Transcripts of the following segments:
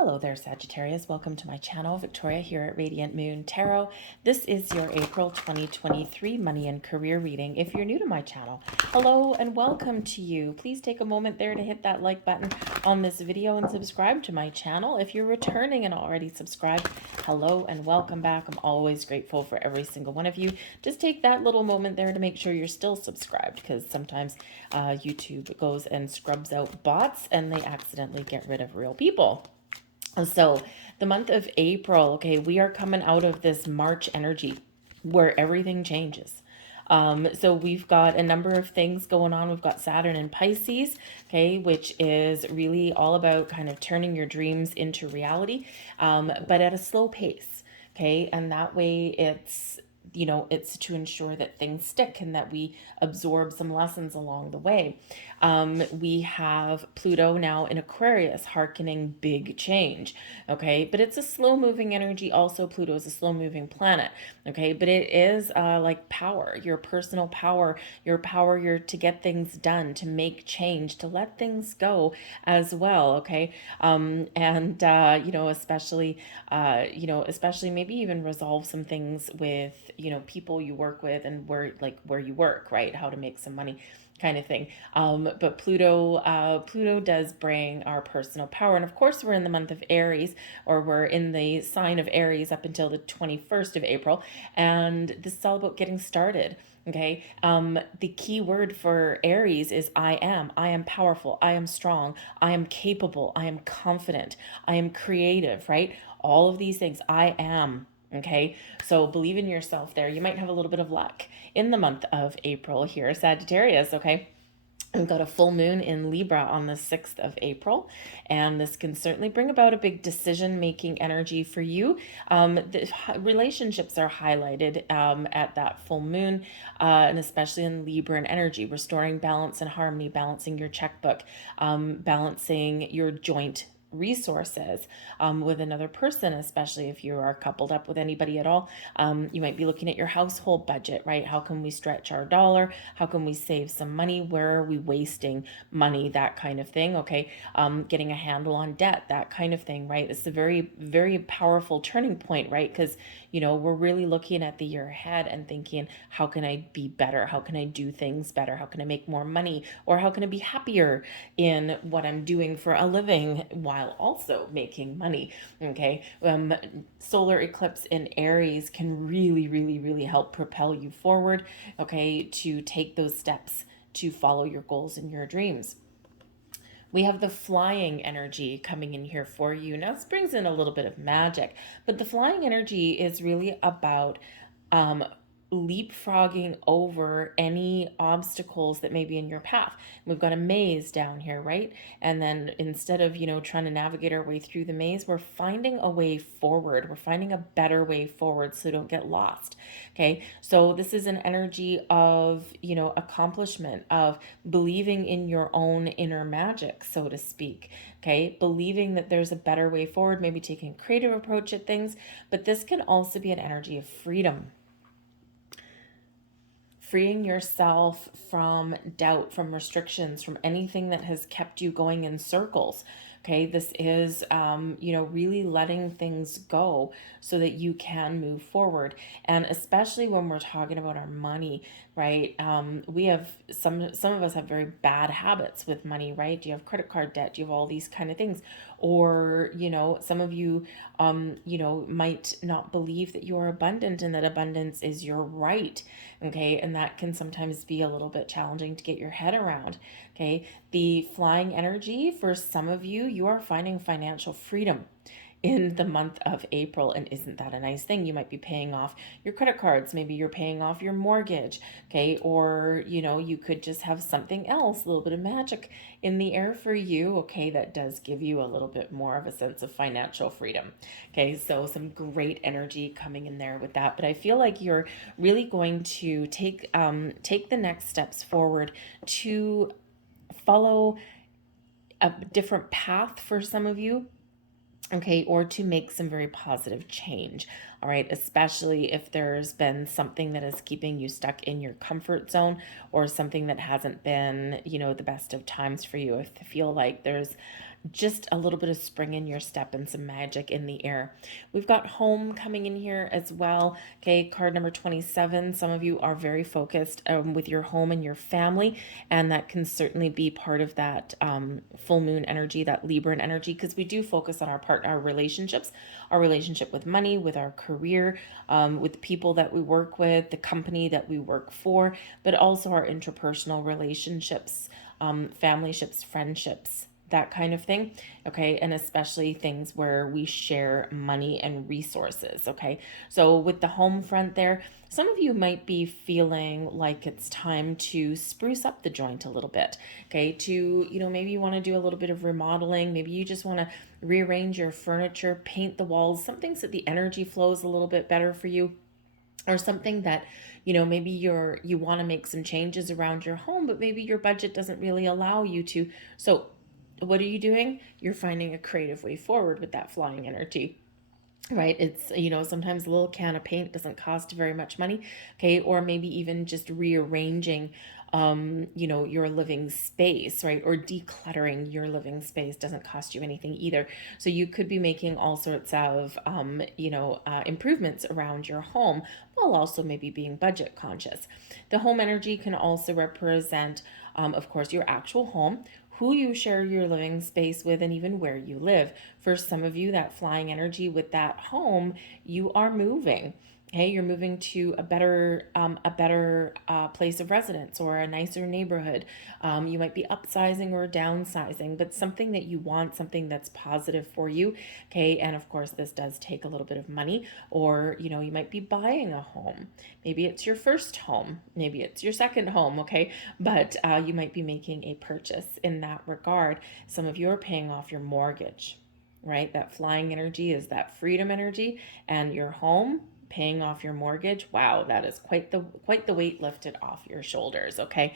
Hello there, Sagittarius. Welcome to my channel, Victoria here at Radiant Moon Tarot. This is your April 2023 money and career reading. If you're new to my channel, hello and welcome to you. Please take a moment there to hit that like button on this video and subscribe to my channel. If you're returning and already subscribed, hello and welcome back. I'm always grateful for every single one of you. Just take that little moment there to make sure you're still subscribed, because sometimes YouTube goes and scrubs out bots and they accidentally get rid of real people. So the month of April, okay, we are coming out of this March energy where everything changes. So we've got a number of things going on. We've got Saturn in Pisces, okay, which is really all about kind of turning your dreams into reality, but at a slow pace, okay, and that way it's to ensure that things stick and that we absorb some lessons along the way. We have Pluto now in Aquarius, hearkening big change, okay? But it's a slow-moving energy. Also, Pluto is a slow-moving planet, okay? But it is like power, your personal power, your to get things done, to make change, to let things go as well, okay? Especially maybe even resolve some things with people you work with and where you work, right? How to make some money, kind of thing. But Pluto does bring our personal power, and of course we're in the month of Aries, or we're in the sign of Aries up until the 21st of April, and this is all about getting started. Okay. The key word for Aries is I am. I am powerful. I am strong. I am capable. I am confident. I am creative, right? All of these things. I am. Okay. So believe in yourself there. You might have a little bit of luck in the month of April here, Sagittarius. Okay. We've got a full moon in Libra on the 6th of April, and this can certainly bring about a big decision-making energy for you. The relationships are highlighted at that full moon, and especially in Libra energy, restoring balance and harmony, balancing your checkbook, balancing your joint resources with another person, especially if you are coupled up with anybody at all. You might be looking at your household budget, right? How can we stretch our dollar? How can we save some money? Where are we wasting money? That kind of thing, okay? Getting a handle on debt, that kind of thing, right? It's a very, very powerful turning point, right? Because, we're really looking at the year ahead and thinking, how can I be better? How can I do things better? How can I make more money? Or how can I be happier in what I'm doing for a living while also making money? Okay. Solar eclipse in Aries can really, really, really help propel you forward, okay, to take those steps to follow your goals and your dreams. We have the flying energy coming in here for you. Now, this brings in a little bit of magic, but the flying energy is really about um, leapfrogging over any obstacles that may be in your path. We've got a maze down here, right? And then instead of, trying to navigate our way through the maze, we're finding a way forward. We're finding a better way forward so don't get lost. Okay. So this is an energy of, accomplishment, of believing in your own inner magic, so to speak. Okay. Believing that there's a better way forward, maybe taking a creative approach at things, but this can also be an energy of freedom. Freeing yourself from doubt, from restrictions, from anything that has kept you going in circles. Okay, this is, really letting things go so that you can move forward. And especially when we're talking about our money, right? We have some of us have very bad habits with money, right? Do you have credit card debt? Do you have all these kind of things? Or, some of you, might not believe that you're abundant and that abundance is your right. Okay, and that can sometimes be a little bit challenging to get your head around. Okay, the flying energy for some of you, you are finding financial freedom in the month of April. And isn't that a nice thing? You might be paying off your credit cards. Maybe you're paying off your mortgage. Okay. Or, you could just have something else, a little bit of magic in the air for you. Okay. That does give you a little bit more of a sense of financial freedom. Okay. So some great energy coming in there with that. But I feel like you're really going to take the next steps forward to follow a different path for some of you, okay, or to make some very positive change. all right, especially if there's been something that is keeping you stuck in your comfort zone, or something that hasn't been, the best of times for you. If you feel like there's just a little bit of spring in your step and some magic in the air. We've got home coming in here as well. Okay, card number 27. Some of you are very focused with your home and your family, and that can certainly be part of that full moon energy, that Libran energy, because we do focus on our relationships, our relationship with money, with our career, with the people that we work with, the company that we work for, but also our interpersonal relationships, family ships, friendships, that kind of thing. Okay, and especially things where we share money and resources. Okay, so with the home front there, some of you might be feeling like it's time to spruce up the joint a little bit. Okay, to, maybe you want to do a little bit of remodeling, maybe you just want to rearrange your furniture, paint the walls, something so the energy flows a little bit better for you, or something that, maybe you want to make some changes around your home, but maybe your budget doesn't really allow you to. So what are you doing? You're finding a creative way forward with that flying energy, right? It's, sometimes a little can of paint doesn't cost very much money. Okay, or maybe even just rearranging your living space, right? Or decluttering your living space doesn't cost you anything either. So you could be making all sorts of improvements around your home, while also maybe being budget conscious. The home energy can also represent, of course, your actual home, who you share your living space with, and even where you live. For some of you, that flying energy with that home, you are moving. Okay, you're moving to a better place of residence, or a nicer neighborhood. You might be upsizing or downsizing, but something that you want, something that's positive for you. Okay, and of course, this does take a little bit of money, or you might be buying a home. Maybe it's your first home, maybe it's your second home. Okay, but you might be making a purchase in that regard. Some of you are paying off your mortgage, right? That flying energy is that freedom energy, and your home, paying off your mortgage. Wow, that is quite the weight lifted off your shoulders. Okay,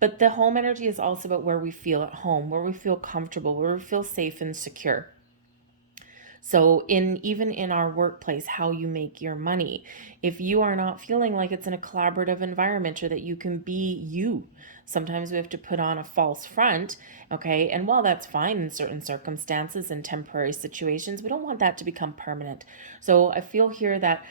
but the home energy is also about where we feel at home, where we feel comfortable, where we feel safe and secure. So even in our workplace, how you make your money, if you are not feeling like it's in a collaborative environment, or that you can be you, sometimes we have to put on a false front. Okay, and while that's fine in certain circumstances and temporary situations, we don't want that to become permanent. So I feel here that,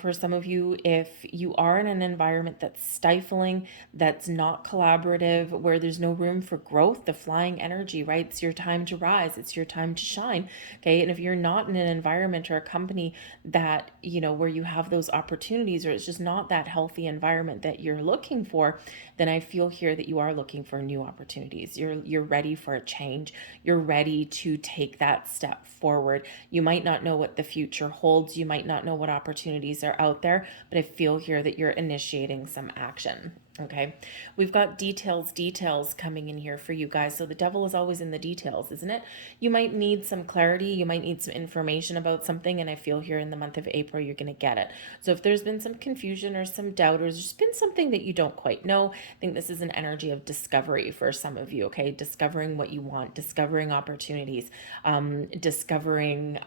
for some of you, if you are in an environment that's stifling, that's not collaborative, where there's no room for growth, the flying energy, right? It's your time to rise, it's your time to shine. Okay, and if you're not in an environment or a company that, where you have those opportunities, or it's just not that healthy environment that you're looking for, then I feel here that you are looking for new opportunities. You're ready for a change. You're ready to take that step forward. You might not know what the future holds. You might not know what opportunities are out there, but I feel here that you're initiating some action. Okay, we've got details coming in here for you guys. So the devil is always in the details, isn't it? You might need some clarity. You might need some information about something. And I feel here in the month of April, you're going to get it. So if there's been some confusion or some doubt, or there's just been something that you don't quite know, I think this is an energy of discovery for some of you. Okay, discovering what you want, discovering opportunities, discovering,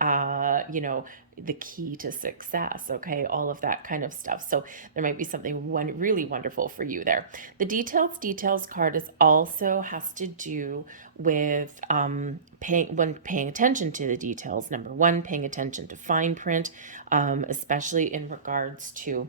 the key to success. Okay, all of that kind of stuff. So there might be something really wonderful for you there. The details card is also has to do with paying attention to the details. Number one, paying attention to fine print, especially in regards to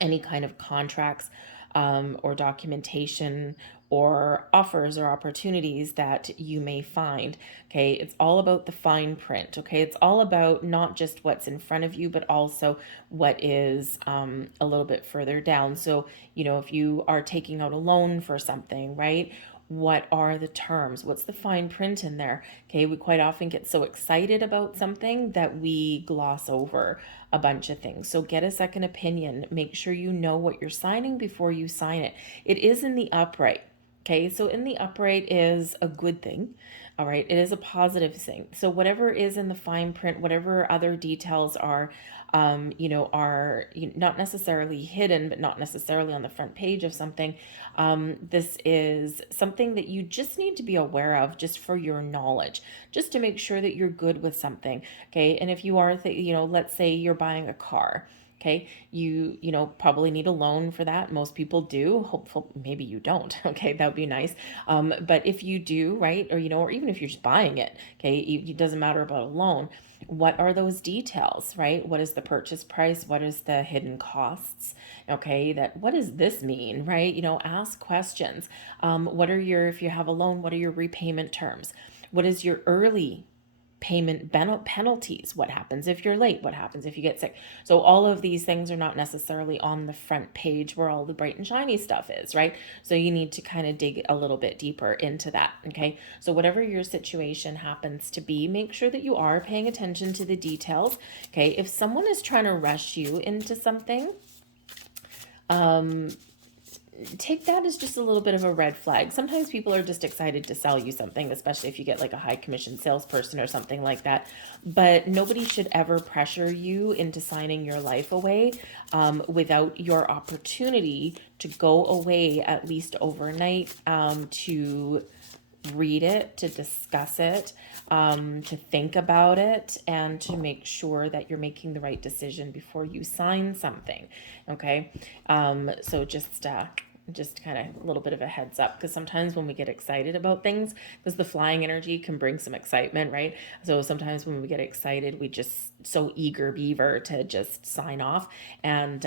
any kind of contracts, or documentation, or offers or opportunities that you may find. Okay, it's all about the fine print. Okay, it's all about not just what's in front of you, but also what is a little bit further down. So, if you are taking out a loan for something, right? What are the terms? What's the fine print in there? Okay, we quite often get so excited about something that we gloss over a bunch of things. So get a second opinion. Make sure you know what you're signing before you sign it. It is in the upright. Okay, so in the upright is a good thing. All right, it is a positive thing. So whatever is in the fine print, whatever other details are, are not necessarily hidden, but not necessarily on the front page of something. This is something that you just need to be aware of, just for your knowledge, just to make sure that you're good with something. Okay, and if you are, let's say you're buying a car. Okay, you probably need a loan for that. Most people do. Hopeful, maybe you don't. Okay, that would be nice. But if you do, right, or even if you're just buying it, okay, it doesn't matter about a loan. What are those details, right? What is the purchase price? What is the hidden costs? Okay, what does this mean, right? Ask questions. If you have a loan, what are your repayment terms? What is your early payment penalties? What happens if you're late? What happens if you get sick? So all of these things are not necessarily on the front page where all the bright and shiny stuff is, right? So you need to kind of dig a little bit deeper into that. Okay, so whatever your situation happens to be, make sure that you are paying attention to the details. Okay, if someone is trying to rush you into something, take that as just a little bit of a red flag. Sometimes people are just excited to sell you something, especially if you get like a high commission salesperson or something like that. But nobody should ever pressure you into signing your life away without your opportunity to go away at least overnight, to read it, to discuss it, to think about it, and to make sure that you're making the right decision before you sign something. Okay, so just kind of a little bit of a heads up, because sometimes when we get excited about things, because the flying energy can bring some excitement, right? So sometimes when we get excited, we just so eager beaver to just sign off, and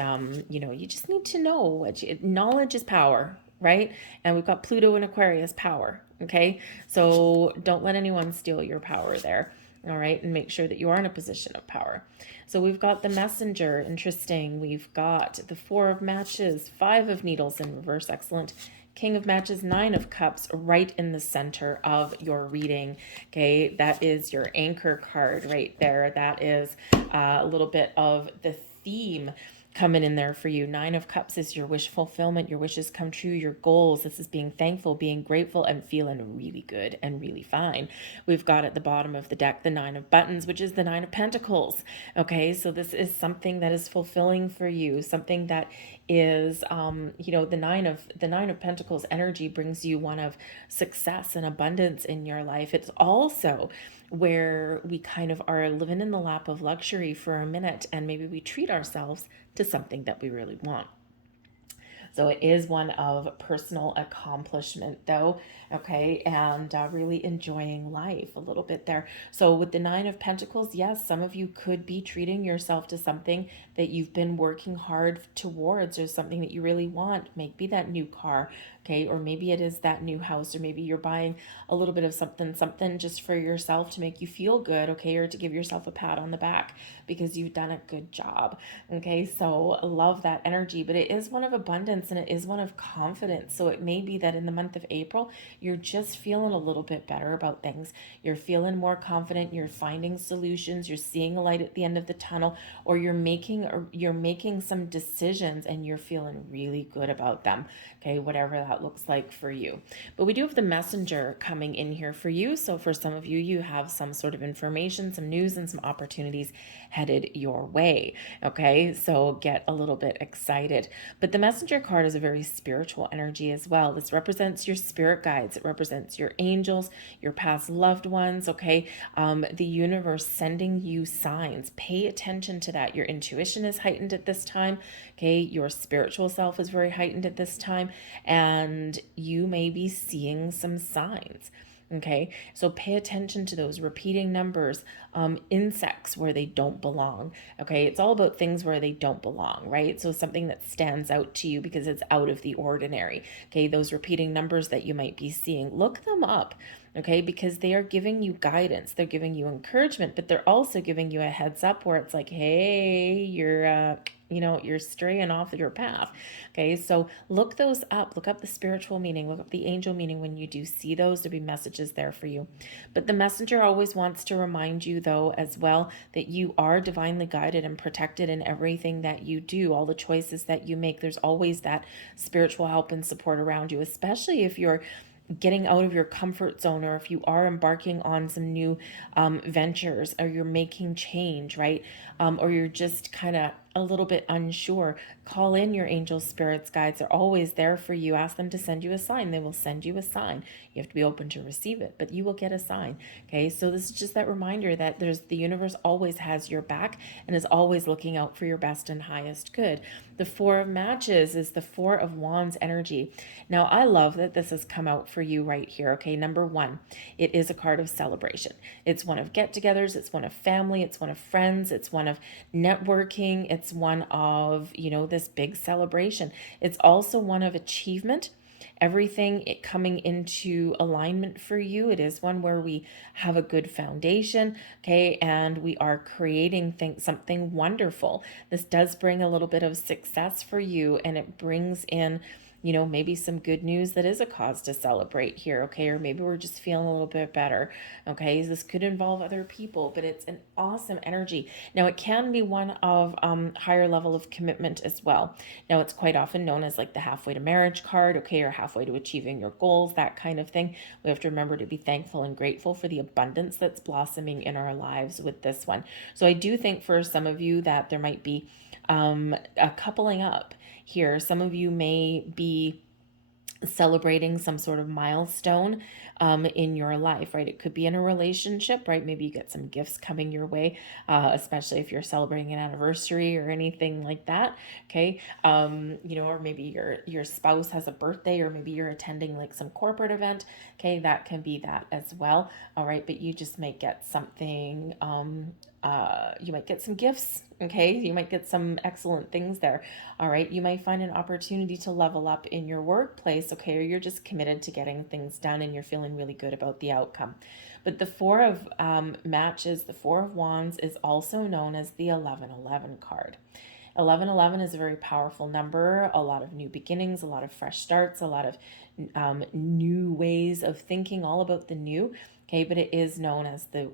you just need to know knowledge is power, right? And we've got Pluto and Aquarius power. Okay, so don't let anyone steal your power there. All right, and make sure that you are in a position of power. So we've got the Messenger, interesting. We've got the Four of Matches, Five of Needles in reverse, excellent. King of Matches, Nine of Cups, right in the center of your reading. Okay, that is your anchor card right there. That is a little bit of the theme coming in there for you. Nine of Cups is your wish fulfillment, your wishes come true, your goals. This is being thankful, being grateful, and feeling really good and really fine. We've got at the bottom of the deck the Nine of Buttons, which is the Nine of Pentacles. Okay, so this is something that is fulfilling for you, something that is the nine of Pentacles energy brings you one of success and abundance in your life. It's also where we kind of are living in the lap of luxury for a minute, and maybe we treat ourselves to something that we really want. So it is one of personal accomplishment, though, okay, and really enjoying life a little bit there. So with the Nine of Pentacles, yes, some of you could be treating yourself to something that you've been working hard towards, or something that you really want. Maybe that new car, okay, or maybe it is that new house, or maybe you're buying a little bit of something just for yourself to make you feel good, okay, or to give yourself a pat on the back because you've done a good job. Okay, so I love that energy, but it is one of abundance and it is one of confidence. So it may be that in the month of April, you're just feeling a little bit better about things. You're feeling more confident, you're finding solutions, you're seeing a light at the end of the tunnel, or you're making some decisions and you're feeling really good about them. Okay, whatever that looks like for you. But we do have the Messenger coming in here for you. So for some of you, you have some sort of information, some news, and some opportunities headed your way. Okay, so get a little bit excited. But the Messenger card is a very spiritual energy as well. This represents your spirit guides, it represents your angels, your past loved ones. Okay, the universe sending you signs. Pay attention to that. Your intuition is heightened at this time. Okay, your spiritual self is very heightened at this time, and you may be seeing some signs. Okay, so pay attention to those repeating numbers, insects where they don't belong. Okay, it's all about things where they don't belong, right? So something that stands out to you because it's out of the ordinary. Okay, those repeating numbers that you might be seeing, look them up. Okay, because they are giving you guidance, they're giving you encouragement, but they're also giving you a heads up where it's like, hey, you're straying off your path. Okay, so look those up. Look up the spiritual meaning, look up the angel meaning when you do see those. There'll be messages there for you. But the messenger always wants to remind you, though, as well, that you are divinely guided and protected in everything that you do, all the choices that you make. There's always that spiritual help and support around you, especially if you're getting out of your comfort zone, or if you are embarking on some new ventures, or you're making change, right? Or you're just kind of a little bit unsure. Call in your angels, spirits, guides. They're always there for you. Ask them to send you a sign. They will send you a sign. You have to be open to receive it, but you will get a sign. Okay, so this is just that reminder that the universe always has your back and is always looking out for your best and highest good. The Four of Matches is the Four of Wands energy. Now, I love that this has come out for you right here. Okay, number one, it is a card of celebration. It's one of get-togethers. It's one of family. It's one of friends. It's one of networking. It's one of, this big celebration. It's also one of achievement. Everything coming into alignment for you. It is one where we have a good foundation, okay, and we are creating something wonderful. This does bring a little bit of success for you, and it brings in maybe some good news that is a cause to celebrate here, okay? Or maybe we're just feeling a little bit better, okay? This could involve other people, but it's an awesome energy. Now, it can be one of higher level of commitment as well. Now, it's quite often known as like the halfway to marriage card, okay? Or halfway to achieving your goals, that kind of thing. We have to remember to be thankful and grateful for the abundance that's blossoming in our lives with this one. So I do think for some of you that there might be a coupling up here. Some of you may be celebrating some sort of milestone in your life, right? It could be in a relationship, right? Maybe you get some gifts coming your way, especially if you're celebrating an anniversary or anything like that, okay? Or maybe your spouse has a birthday, or maybe you're attending like some corporate event, okay? That can be that as well, all right? But you just might get something, you might get some gifts, okay? You might get some excellent things there, all right? You might find an opportunity to level up in your workplace, okay? Or you're just committed to getting things done and you're feeling really good about the outcome. But the Four of Matches, the Four of Wands, is also known as the 1111 card. 1111 is a very powerful number, a lot of new beginnings, a lot of fresh starts, a lot of new ways of thinking, all about the new. Okay, but it is known as the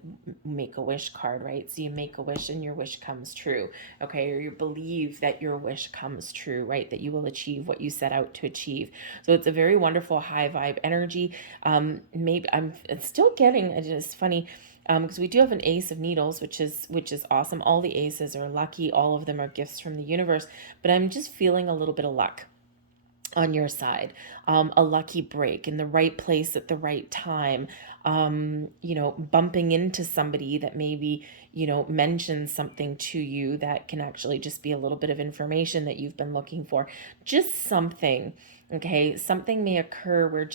Make-A-Wish card, right? So you make a wish and your wish comes true, okay? Or you believe that your wish comes true, right? That you will achieve what you set out to achieve. So it's a very wonderful high vibe energy. Maybe I'm still getting, it's funny, because we do have an Ace of Needles, which is awesome. All the aces are lucky. All of them are gifts from the universe. But I'm just feeling a little bit of luck on your side, a lucky break in the right place at the right time, bumping into somebody that maybe, mentions something to you that can actually just be a little bit of information that you've been looking for. Just something, okay? Something may occur where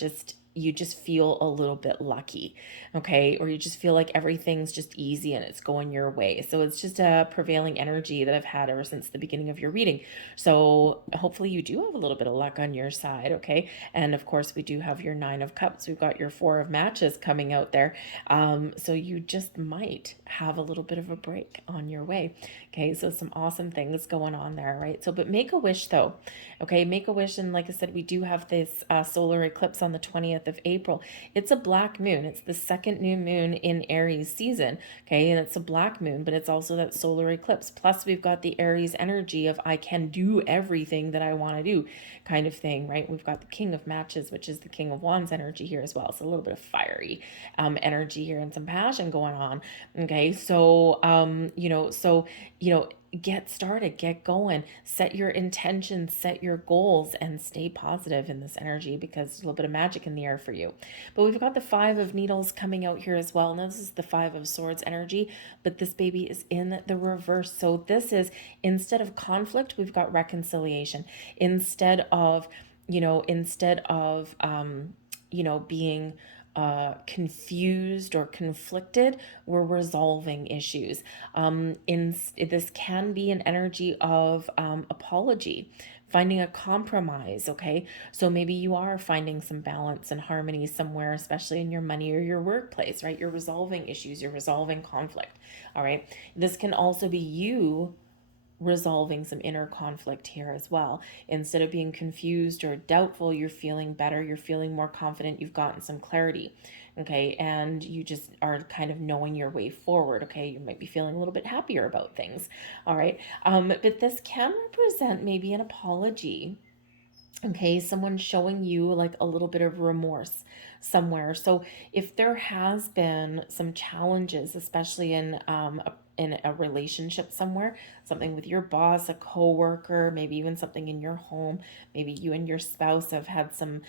you just feel a little bit lucky, okay? Or you just feel like everything's just easy and it's going your way. So it's just a prevailing energy that I've had ever since the beginning of your reading. So hopefully you do have a little bit of luck on your side, okay? And of course, we do have your Nine of Cups. We've got your Four of Matches coming out there. So you just might have a little bit of a break on your way, okay? So some awesome things going on there, right? So, but make a wish though, okay? Make a wish. And like I said, we do have this solar eclipse on the 20th of April. It's a black moon. It's the second new moon in Aries season, okay? And it's a black moon, but it's also that solar eclipse. Plus we've got the Aries energy of I can do everything that I want to do kind of thing, right? We've got the King of Matches, which is the King of Wands energy here as well. So a little bit of fiery energy here and some passion going on, okay? So, get started, get going, set your intentions, set your goals, and stay positive in this energy because there's a little bit of magic in the air for you. But we've got the Five of Needles coming out here as well. Now, this is the Five of Swords energy, but this baby is in the reverse. So this is, instead of conflict, we've got reconciliation. Instead of being confused or conflicted, we're resolving issues. This can be an energy of apology, finding a compromise, okay? So maybe you are finding some balance and harmony somewhere, especially in your money or your workplace, right? You're resolving issues, you're resolving conflict, all right? This can also be you resolving some inner conflict here as well. Instead of being confused or doubtful, you're feeling better, you're feeling more confident, you've gotten some clarity. Okay, and you just are kind of knowing your way forward. Okay, you might be feeling a little bit happier about things. All right, but this can represent maybe an apology. Okay, someone showing you like a little bit of remorse somewhere. So if there has been some challenges, especially in a relationship somewhere, something with your boss, a coworker, maybe even something in your home, maybe you and your spouse have had some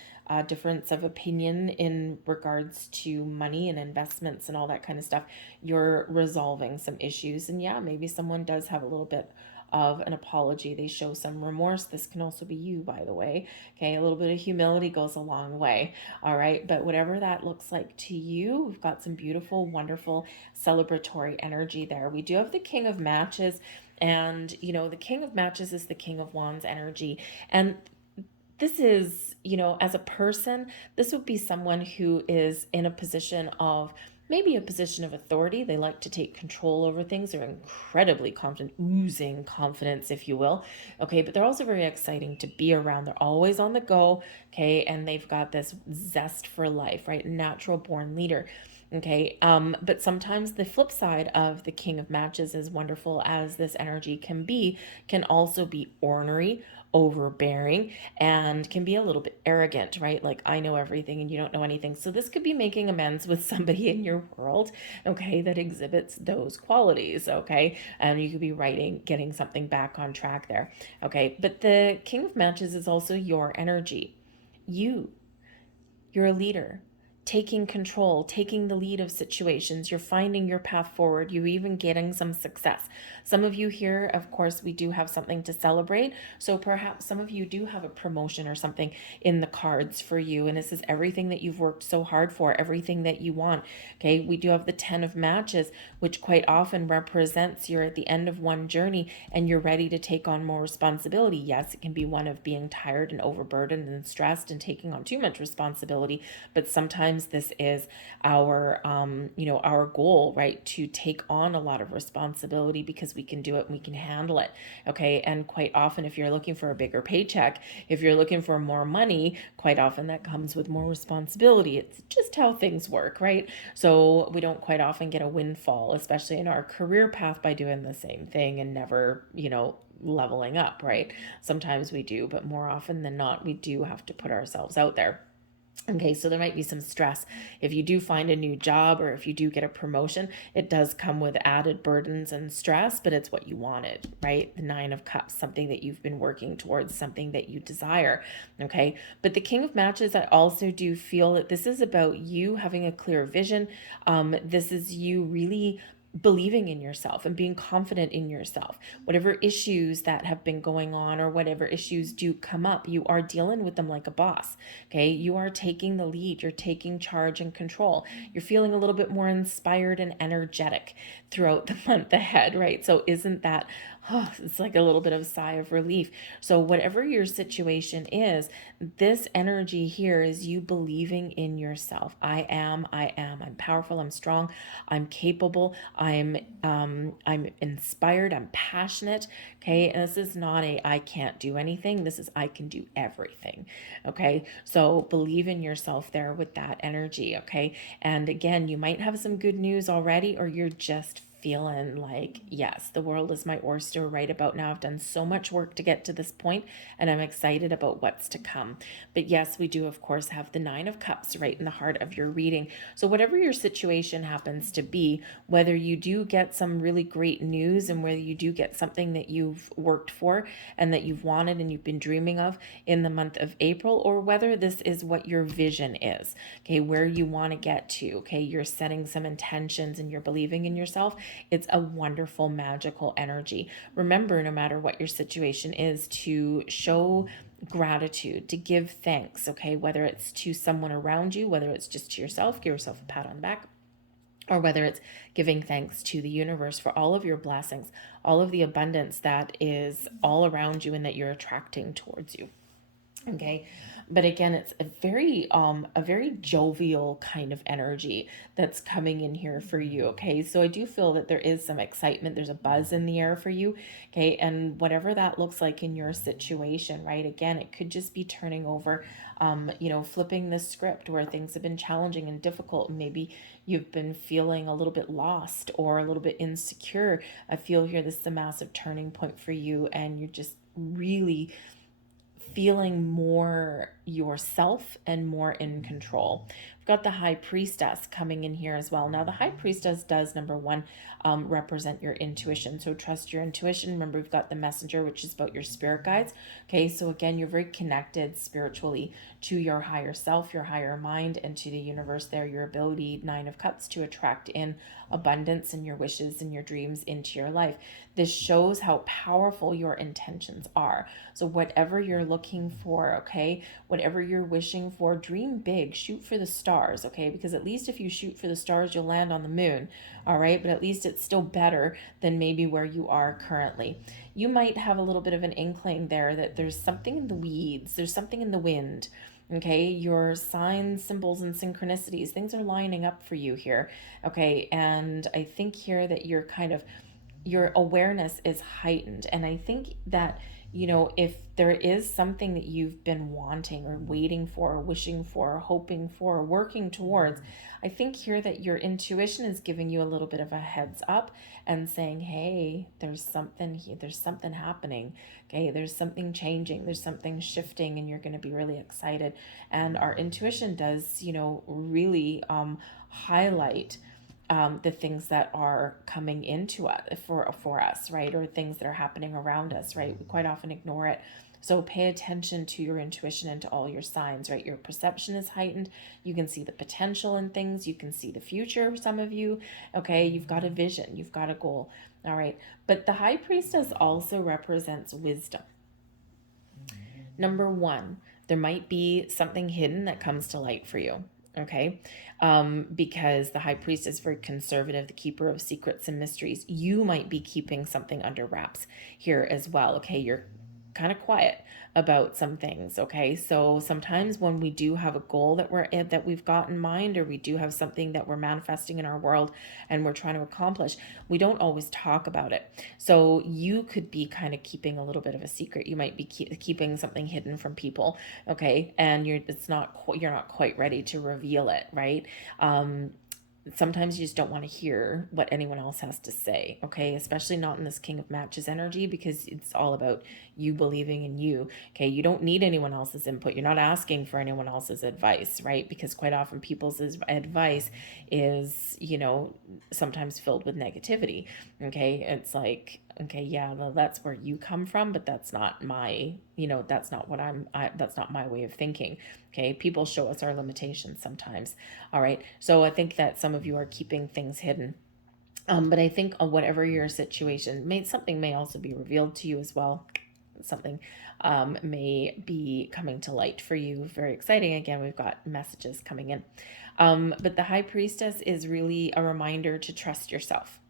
difference of opinion in regards to money and investments and all that kind of stuff, you're resolving some issues. And yeah, maybe someone does have a little bit of an apology. They show some remorse. This can also be you, by the way. Okay, a little bit of humility goes a long way. All right, but whatever that looks like to you, we've got some beautiful, wonderful celebratory energy there. We do have the King of Matches, and the King of Matches is the King of Wands energy. And this is, as a person, this would be someone who is in a position of maybe a position of authority. They like to take control over things. They're incredibly confident, oozing confidence, if you will. Okay, but they're also very exciting to be around. They're always on the go. Okay, and they've got this zest for life, right? Natural born leader. Okay, but sometimes the flip side of the King of Matches, as wonderful as this energy can be, can also be ornery, overbearing, and can be a little bit arrogant, right? Like, I know everything and you don't know anything. So this could be making amends with somebody in your world, okay, that exhibits those qualities, okay? And you could be getting something back on track there, okay? But the King of Matches is also your energy. You're a leader, taking control, taking the lead of situations. You're finding your path forward. You're even getting some success. Some of you here, of course, we do have something to celebrate. So perhaps some of you do have a promotion or something in the cards for you. And this is everything that you've worked so hard for, everything that you want. Okay, we do have the 10 of Matches, which quite often represents you're at the end of one journey and you're ready to take on more responsibility. Yes, it can be one of being tired and overburdened and stressed and taking on too much responsibility, but sometimes this is our goal, right? To take on a lot of responsibility because we can do it and we can handle it. Okay. And quite often, if you're looking for a bigger paycheck, if you're looking for more money, quite often that comes with more responsibility. It's just how things work, right? So we don't quite often get a windfall, especially in our career path, by doing the same thing and never, leveling up, right? Sometimes we do, but more often than not, we do have to put ourselves out there. Okay, so there might be some stress. If you do find a new job or if you do get a promotion, it does come with added burdens and stress, but it's what you wanted, right? The Nine of Cups, something that you've been working towards, something that you desire. Okay, but the King of Matches, I also do feel that this is about you having a clear vision. This is you really believing in yourself and being confident in yourself. Whatever issues that have been going on or whatever issues do come up, you are dealing with them like a boss. Okay, you are taking the lead, you're taking charge and control. You're feeling a little bit more inspired and energetic throughout the month ahead, right? So isn't that it's like a little bit of a sigh of relief. So whatever your situation is, this energy here is you believing in yourself. I'm powerful, I'm strong, I'm capable, I'm inspired, I'm passionate. Okay, and this is not a I can't do anything. This is I can do everything. Okay, so believe in yourself there with that energy. Okay, and again, you might have some good news already, or you're just feeling like, yes, the world is my oyster right about now. I've done so much work to get to this point, and I'm excited about what's to come. But yes, we do, of course, have the Nine of Cups right in the heart of your reading. So whatever your situation happens to be, whether you do get some really great news and whether you do get something that you've worked for and that you've wanted and you've been dreaming of in the month of April, or whether this is what your vision is, okay, where you want to get to, okay, you're setting some intentions and you're believing in yourself. It's a wonderful, magical energy. Remember, no matter what your situation is, to show gratitude, to give thanks, okay, whether it's to someone around you, whether it's just to yourself, give yourself a pat on the back, or whether it's giving thanks to the universe for all of your blessings, all of the abundance that is all around you and that you're attracting towards you. Okay, But again, it's a very jovial kind of energy that's coming in here for you. Okay, so I do feel that there is some excitement, there's a buzz in the air for you. Okay, and whatever that looks like in your situation, right? Again, it could just be turning over, flipping the script where things have been challenging and difficult, and maybe you've been feeling a little bit lost or a little bit insecure. I feel here this is a massive turning point for you, and you're just really feeling more yourself and more in control. We've got the High Priestess coming in here as well. Now, the High Priestess does, number one, represent your intuition. So trust your intuition. Remember, we've got the Messenger, which is about your spirit guides. Okay, so again, you're very connected spiritually to your higher self, your higher mind, and to the universe there. Your ability, Nine of Cups, to attract in abundance and your wishes and your dreams into your life. This shows how powerful your intentions are. So whatever you're looking for, okay, whatever you're wishing for, dream big, shoot for the stars, okay? Because at least if you shoot for the stars, you'll land on the moon, all right? But at least it's still better than maybe where you are currently. You might have a little bit of an inkling there that there's something in the weeds, there's something in the wind. Okay, your signs, symbols, and synchronicities, things are lining up for you here. Okay, and I think here that you're kind of, your awareness is heightened. And I think that, if there is something that you've been wanting or waiting for, or wishing for, or hoping for, or working towards, I think here that your intuition is giving you a little bit of a heads up and saying, hey, there's something here, there's something happening. Okay, there's something changing, there's something shifting, and you're going to be really excited. And our intuition does, really highlight the things that are coming into us for us, right? Or things that are happening around us, right? We quite often ignore it. So pay attention to your intuition and to all your signs, right? Your perception is heightened. You can see the potential in things. You can see the future, some of you. Okay, you've got a vision, you've got a goal. All right. But the High Priestess also represents wisdom. Number one, there might be something hidden that comes to light for you. Okay, because the High Priest is very conservative, the keeper of secrets and mysteries. You might be keeping something under wraps here as well. Okay, you're kind of quiet about some things. Okay, so sometimes when we do have a goal that we've got in mind, or we do have something that we're manifesting in our world and we're trying to accomplish, we don't always talk about it. So you could be kind of keeping a little bit of a secret. You might be keeping something hidden from people. Okay, and you're not quite ready to reveal it, right? Sometimes you just don't want to hear what anyone else has to say, okay? Especially not in this King of Matches energy, because it's all about you believing in you, okay? You don't need anyone else's input. You're not asking for anyone else's advice, right? Because quite often people's advice is, sometimes filled with negativity, okay? It's like, okay, yeah, well, that's where you come from, but that's not my, that's not what that's not my way of thinking. Okay, people show us our limitations sometimes. All right, so I think that some of you are keeping things hidden. But I think whatever your situation, something may also be revealed to you as well. Something may be coming to light for you. Very exciting. Again, we've got messages coming in. But the High Priestess is really a reminder to trust yourself.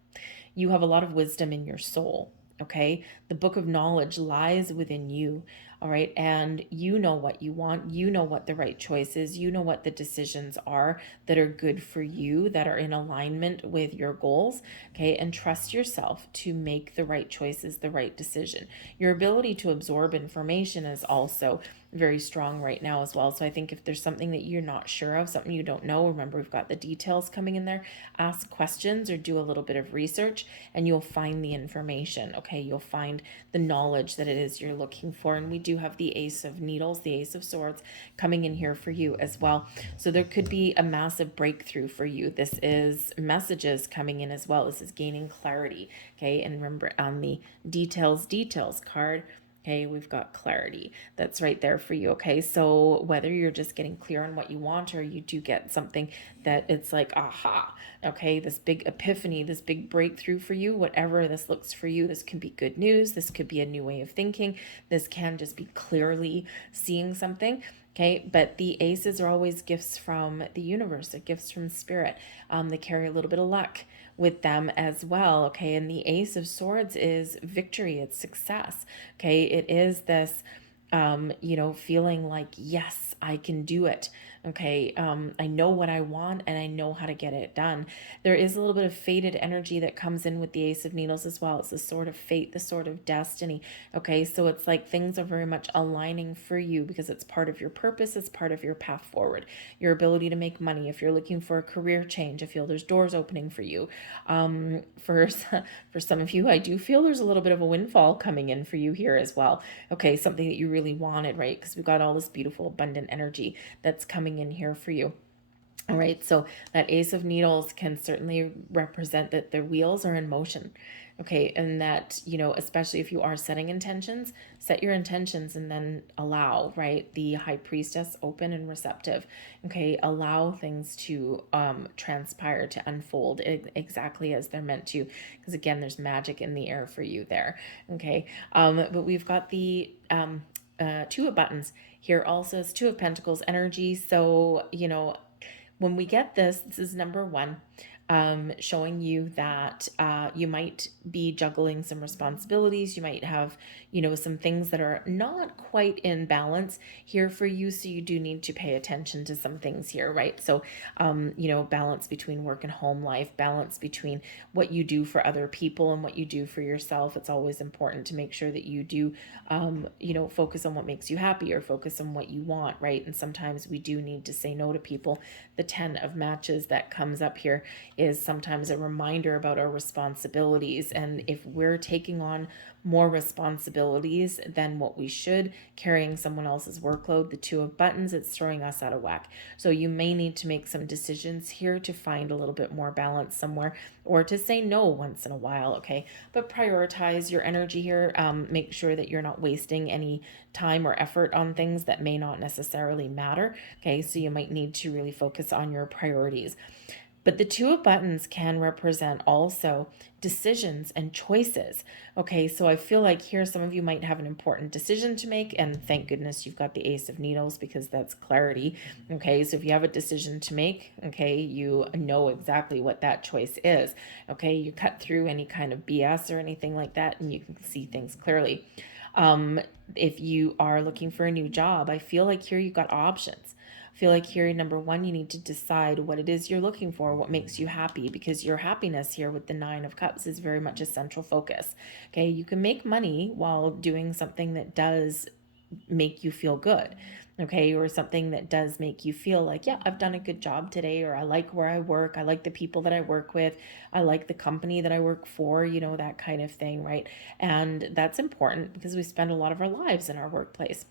You have a lot of wisdom in your soul. Okay, the book of knowledge lies within you. All right, and you know what you want, you know what the right choice is, you know what the decisions are that are good for you, that are in alignment with your goals. Okay, and trust yourself to make the right choices, the right decision. Your ability to absorb information is also very strong right now as well. So I think if there's something that you're not sure of, something you don't know, remember we've got the details coming in there. Ask questions or do a little bit of research and you'll find the information. Okay, you'll find the knowledge that it is you're looking for. And we do have the Ace of Needles, the Ace of Swords coming in here for you as well. So there could be a massive breakthrough for you. This is messages coming in as well. This is gaining clarity. Okay, and remember on the details card, okay, we've got clarity. That's right there for you. Okay, so whether you're just getting clear on what you want or you do get something that it's like, aha, okay, this big epiphany, this big breakthrough for you, whatever this looks for you, this can be good news. This could be a new way of thinking. This can just be clearly seeing something. Okay, but the aces are always gifts from the universe, they're gifts from spirit. They carry a little bit of luck with them as well. Okay, and the Ace of Swords is victory, it's success. Okay, it is this feeling like, yes, I can do it. Okay. I know what I want and I know how to get it done. There is a little bit of fated energy that comes in with the Ace of Needles as well. It's the sort of fate, the sort of destiny. Okay. So it's like things are very much aligning for you because it's part of your purpose. It's part of your path forward, your ability to make money. If you're looking for a career change, I feel there's doors opening for you. For some of you, I do feel there's a little bit of a windfall coming in for you here as well. Okay, something that you really wanted, right? Because we've got all this beautiful abundant energy that's coming in here for you. All right, so that Ace of Needles can certainly represent that the wheels are in motion. Okay, and that, especially if you are setting intentions, set your intentions and then allow, right? The High Priestess, open and receptive. Okay, allow things to transpire, to unfold exactly as they're meant to. Because again, there's magic in the air for you there. Okay, but we've got the Two of Buttons here also. It's Two of Pentacles energy. So, when we get this is number one, showing you that you might be juggling some responsibilities. You might have, some things that are not quite in balance here for you. So you do need to pay attention to some things here, right? So, balance between work and home life, balance between what you do for other people and what you do for yourself. It's always important to make sure that you do, focus on what makes you happy or focus on what you want, right? And sometimes we do need to say no to people. The 10 of matches that comes up here is sometimes a reminder about our responsibilities. And if we're taking on more responsibilities than what we should, carrying someone else's workload, the Two of Buttons, it's throwing us out of whack. So you may need to make some decisions here to find a little bit more balance somewhere, or to say no once in a while, okay? But prioritize your energy here. Make sure that you're not wasting any time or effort on things that may not necessarily matter, okay? So you might need to really focus on your priorities. But the Two of Buttons can represent also decisions and choices. Okay, so I feel like here some of you might have an important decision to make, and thank goodness you've got the Ace of Needles because that's clarity. Okay, so if you have a decision to make, okay, you know exactly what that choice is. Okay, you cut through any kind of BS or anything like that, and you can see things clearly. If you are looking for a new job, I feel like here you've got options. I feel like here, number one, you need to decide what it is you're looking for, what makes you happy, because your happiness here with the Nine of Cups is very much a central focus. Okay, you can make money while doing something that does make you feel good, okay, or something that does make you feel like, yeah, I've done a good job today, or I like where I work, I like the people that I work with, I like the company that I work for, that kind of thing, right? And that's important because we spend a lot of our lives in our workplace.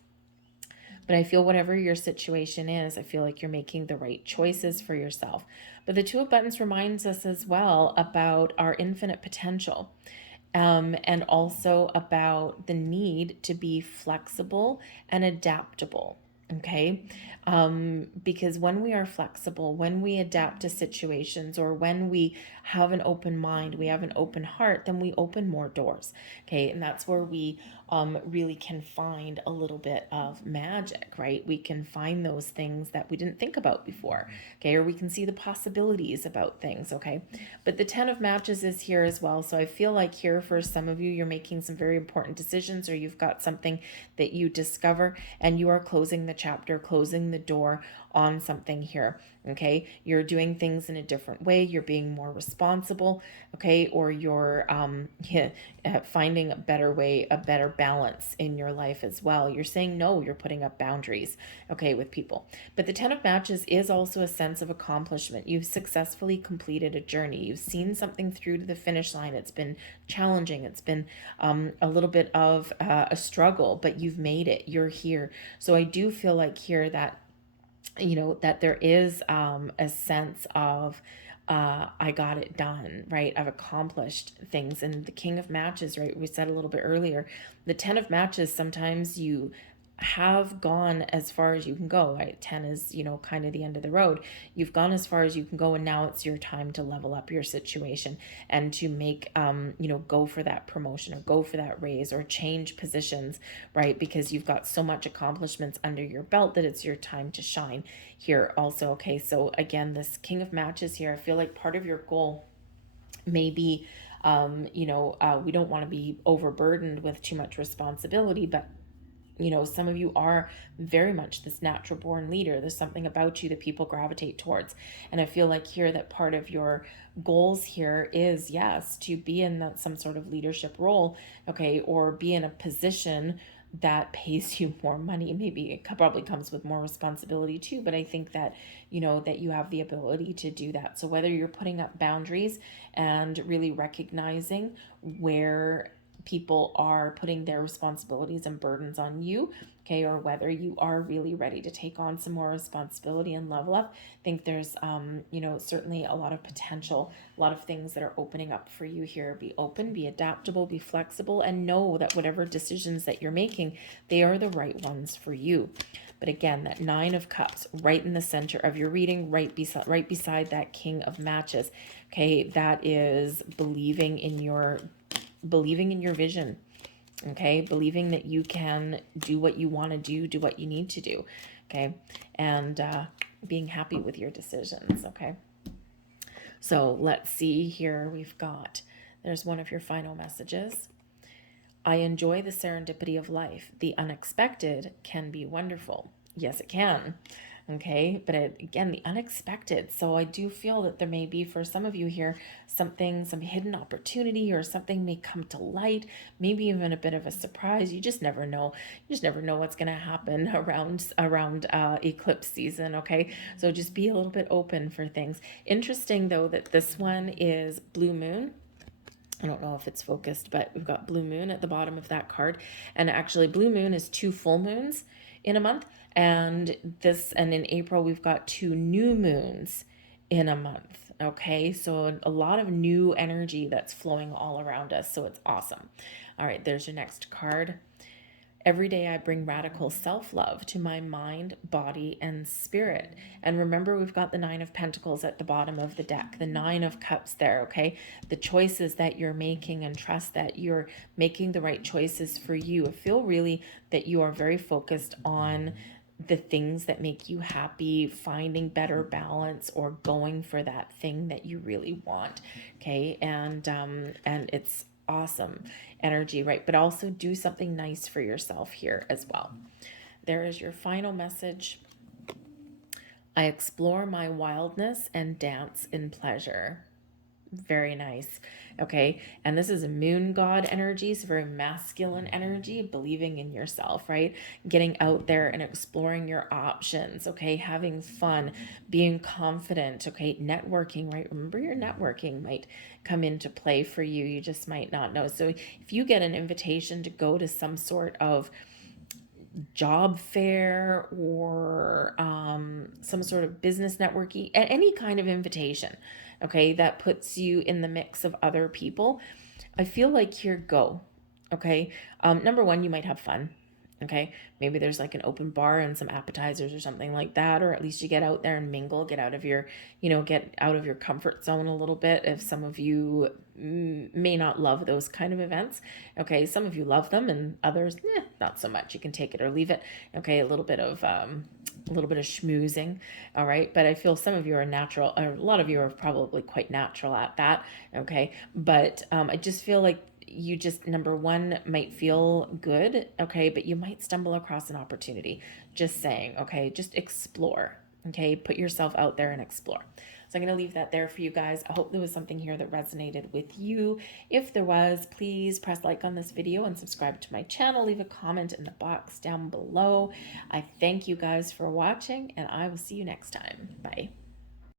But I feel whatever your situation is, I feel like you're making the right choices for yourself. But the Two of Buttons reminds us as well about our infinite potential. And also about the need to be flexible and adaptable. Okay. Because when we are flexible, when we adapt to situations, or when we have an open mind, we have an open heart, then we open more doors. Okay. And that's where we really can find a little bit of magic, right? We can find those things that we didn't think about before. Okay. Or we can see the possibilities about things. Okay. But the 10 of matches is here as well. So I feel like here for some of you, you're making some very important decisions, or you've got something that you discover and you are closing the chapter, closing the door on something here. Okay. You're doing things in a different way. You're being more responsible. Okay. Or you're finding a better way, a better balance in your life as well. You're saying no, you're putting up boundaries, okay, with people. But the 10 of matches is also a sense of accomplishment. You've successfully completed a journey. You've seen something through to the finish line. It's been challenging. It's been a little bit of a struggle, but you've made it. You're here. So I do feel like here that that there is a sense of I got it done, right? I've accomplished things. And the King of Matches, right? We said a little bit earlier, the 10 of Matches, sometimes you have gone as far as you can go, right? 10 is, kind of the end of the road. You've gone as far as you can go, and now it's your time to level up your situation and to make, go for that promotion or go for that raise or change positions, right? Because you've got so much accomplishments under your belt that it's your time to shine here also. Okay, so again, this King of Matches here, I feel like part of your goal may be, we don't want to be overburdened with too much responsibility, but You know, some of you are very much this natural born leader. There's something about you that people gravitate towards. And I feel like here that part of your goals here is, yes, to be in that some sort of leadership role, okay, or be in a position that pays you more money. Maybe it probably comes with more responsibility too, but I think that, you know, that you have the ability to do that. So whether you're putting up boundaries and really recognizing where people are putting their responsibilities and burdens on you, okay, or whether you are really ready to take on some more responsibility and level up, I think there's, you know, certainly a lot of potential, a lot of things that are opening up for you here. Be open, be adaptable, be flexible, and know that whatever decisions that you're making, they are the right ones for you. But again, that Nine of Cups right in the center of your reading, right beside that King of Matches, okay, that is believing in your vision, okay, believing that you can do what you want to do what you need to do, okay, and being happy with your decisions, okay. So let's see here. There's one of your final messages. I enjoy the serendipity of life. The unexpected can be wonderful. Yes, it can. Okay, but again, the unexpected. So I do feel that there may be, for some of you here, some hidden opportunity, or something may come to light, maybe even a bit of a surprise. You just never know. You just never know what's going to happen around eclipse season. Okay, so just be a little bit open for things. Interesting though that this one is blue moon. I don't know if it's focused, but we've got blue moon at the bottom of that card. And actually blue moon is 2 full moons in a month. And in April, we've got 2 new moons in a month. Okay. So a lot of new energy that's flowing all around us. So it's awesome. All right. There's your next card. Every day I bring radical self-love to my mind, body, and spirit. And remember, we've got the 9 of Pentacles at the bottom of the deck, the 9 of Cups there, okay? The choices that you're making, and trust that you're making the right choices for you. I feel really that you are very focused on the things that make you happy, finding better balance, or going for that thing that you really want, okay? And it's awesome energy, right? But also do something nice for yourself here as well. There is your final message. I explore my wildness and dance in pleasure. Very nice. Okay. And this is a moon god energy. It's very masculine energy, believing in yourself, right? Getting out there and exploring your options. Okay. Having fun, being confident. Okay. Networking, right? Remember, your networking might come into play for you. You just might not know. So if you get an invitation to go to some sort of job fair, or some sort of business networking, any kind of invitation, okay, that puts you in the mix of other people, I feel like here, go. Okay. Number one, you might have fun. Okay. Maybe there's like an open bar and some appetizers or something like that, or at least you get out there and mingle, get out of your comfort zone a little bit. If some of you may not love those kind of events, okay, some of you love them, and others, not so much. You can take it or leave it. Okay. A little bit of schmoozing. All right. But I feel some of you are natural, or a lot of you are probably quite natural at that. Okay. But I just feel like you just, number one, might feel good, okay, but you might stumble across an opportunity. Just saying, okay, just explore, okay, put yourself out there and explore. So I'm going to leave that there for you guys. I hope there was something here that resonated with you. If there was, please press like on this video and subscribe to my channel. Leave a comment in the box down below. I thank you guys for watching, and I will see you next time. Bye.